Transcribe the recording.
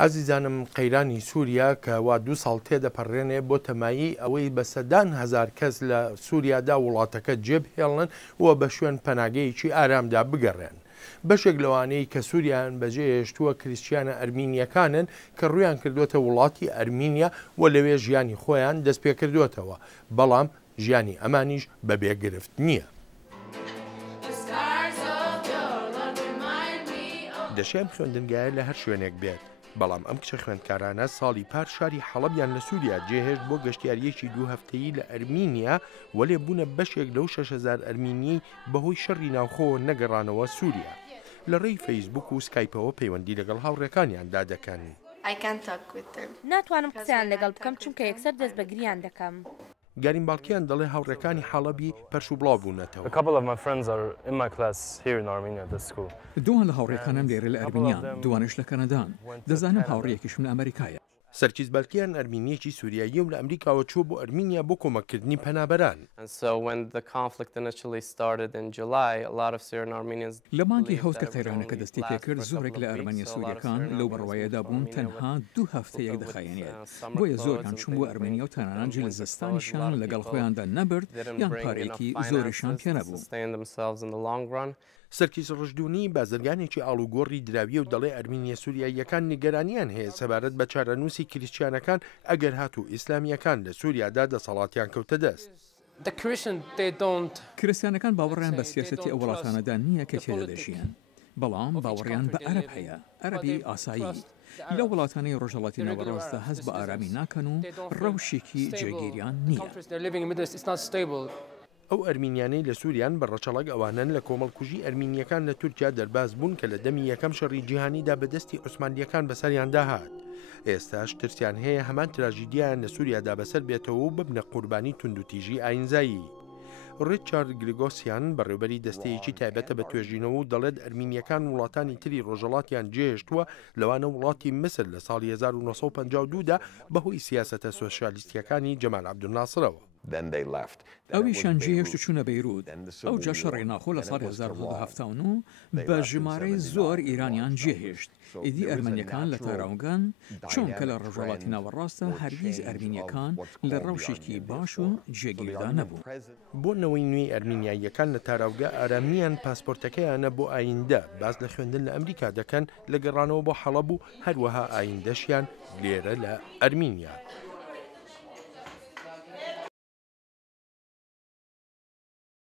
ئازیزانم قەیرانی سووریا کە وا 2 ساڵ تێدەپەڕێنێ بۆ تەمایی ئەوەی بە سەدان هەزار کەس لە سووریادا وڵاتەکە جێبهێڵن وە بە شوێن پەناگەیەکی ئارامدا بگەڕێن. بەشێک لەوانەی کە سووریان بەجێهێشتووە کریسچیانە ئەرمینیەکانن کە ڕویان کردوتە وڵاتی ئەرمینیا و لەوێ ژیانی خۆیان دەست پێ کردوتەوە، بەڵام ژیانی ئەمانیش بەبێ گرفت نییە. دەشێم خوێندنگایە لە هەر شوێنێک بێت، بەڵام ئەم کچە خوێندکارانە ساڵی پار شاری حەڵەبیان لە سووریا جێهێشت بۆ گەشتیاریەکی 2 هەفتەیی لە ئەرمینیا و لێ بوونە بەشێک لەو 6,000 ئەرمینی بەهۆی شەڕی ناوخۆ نەگەڕانەوە سووریا. لە ڕێی فەیسبوک و سکایپەوە پەیوەندی لەگەڵ هاوڕێکانیاندا دەکەن. ناتوانم قسەیان لەگەڵ بکەم چونکە یەکسەر دەست بەگریان دەکەم. گەریمباڵکیان دەڵێ هاوڕێکانی حەڵەبی پەرش و بڵاو بوونەتەوە. دوان لە هاوڕێکانم لێرە لە ئەرمینیان، دوانش لە کەنەدان. دەزانم هاوڕێکیشم لە ئەمریکایە. سەرکیز بەلکیان ئەرمینیەکی سووریایی و لە ئەمریکاوە چوو بۆ ئەرمینیا بۆ کۆمەکردنی پەنابەران. لە مانگی هەوت کە قەیرانەکە دەستی پێکرد زۆرێک لە ئەرمەنیە سووریەکان لەو بڕواایەدا بوون تەنها 2 هەفتەیەک دەخایەنێت. بۆیە زۆران چوون بۆ ئەرمەنیا و تەنانەت لە زستانیشان لەگەڵ خۆیاندا نەبرد یان پارێکی زۆریشان پێ نەبوو. سەرکیز ڕژدوونی بازرگانێکی ئاڵوگۆڕی دراویە و دەڵێ ئەرمینیە سووریاییەکان نیگەرانیان هەیە سەبارەت بە چارەنووسی کریسچیانەکان ئەگەر هاتوو ئیسلامیەکان لە سووریادا دەسەڵاتیان کەوتە دەست. کریسیانەکان باوەڕیان بە سیاسەتی ئەو وڵاتانەدا نییە کە تێدەدەژیان، بەڵام باوەڕیان بە عەرەب هەیە، عەرەبی ئاسایی. لە وڵاتانەی ڕۆژهەڵاتی ناوەڕاستە هەست بە ئارامی ناکەن و ڕەوشێکی جێگیریان نییە. ئەو ئەرمینیانەی لە سووریان بە ڕەچەڵک ئەوانن لە کۆمەڵکوژی ئەرمینیەکان لە تورکیا دەرباز بوون کە لە دەمی یەکەم شەڕی جیهانیدا بەدەستی عوسمانیەکان بەسەریاندا هات. ئێستاش ترسیان هەیە هەمان تراژیدیان لە سووریادا بەسەر بێتەوە و ببنە قوربانی توندوتیژی ئاینزایی. ڕیچارد گریگۆسیان بەڕێوەبەری دەستەیەکی تایبەتە بە توێژینەوە و دەڵێت ئەرمینیەکان وڵاتانی تری ڕۆژهەڵاتیان جێهێشتووە لەوانە وڵاتی مسر لە ساڵی 1952دا بەهۆی سیاسەتە سۆشیالیستیەکانی جەمال عەبدولناسرەوە. ئەویشان جێهێشت و چوونە بەیروود. ئەو جا شەڕی ناخۆ لە ساڵی 1970 بە ژمارەی زۆر ئیرانیان جێهێشت. ئیدی ئەرمەنیەکان لە تاراوگان چونکە لە ڕۆژهەڵاتی ناوەڕاستە هەرگیز ئەرمینیەکان لە ڕەوشێکی باش و جێگیردا نەبوو. بۆ نەوەی نوێی ئەرمینیاییەکان لە تاراوگا ئارامیان پاسپۆرتەکەیانە بۆ ئایندە باز لە خوێندن لە ئەمریکا دەکەن لە گەڕانەوە بۆ حەڵەب و هەروەها ئایندەشیان لێرە لە ئەرمینیا.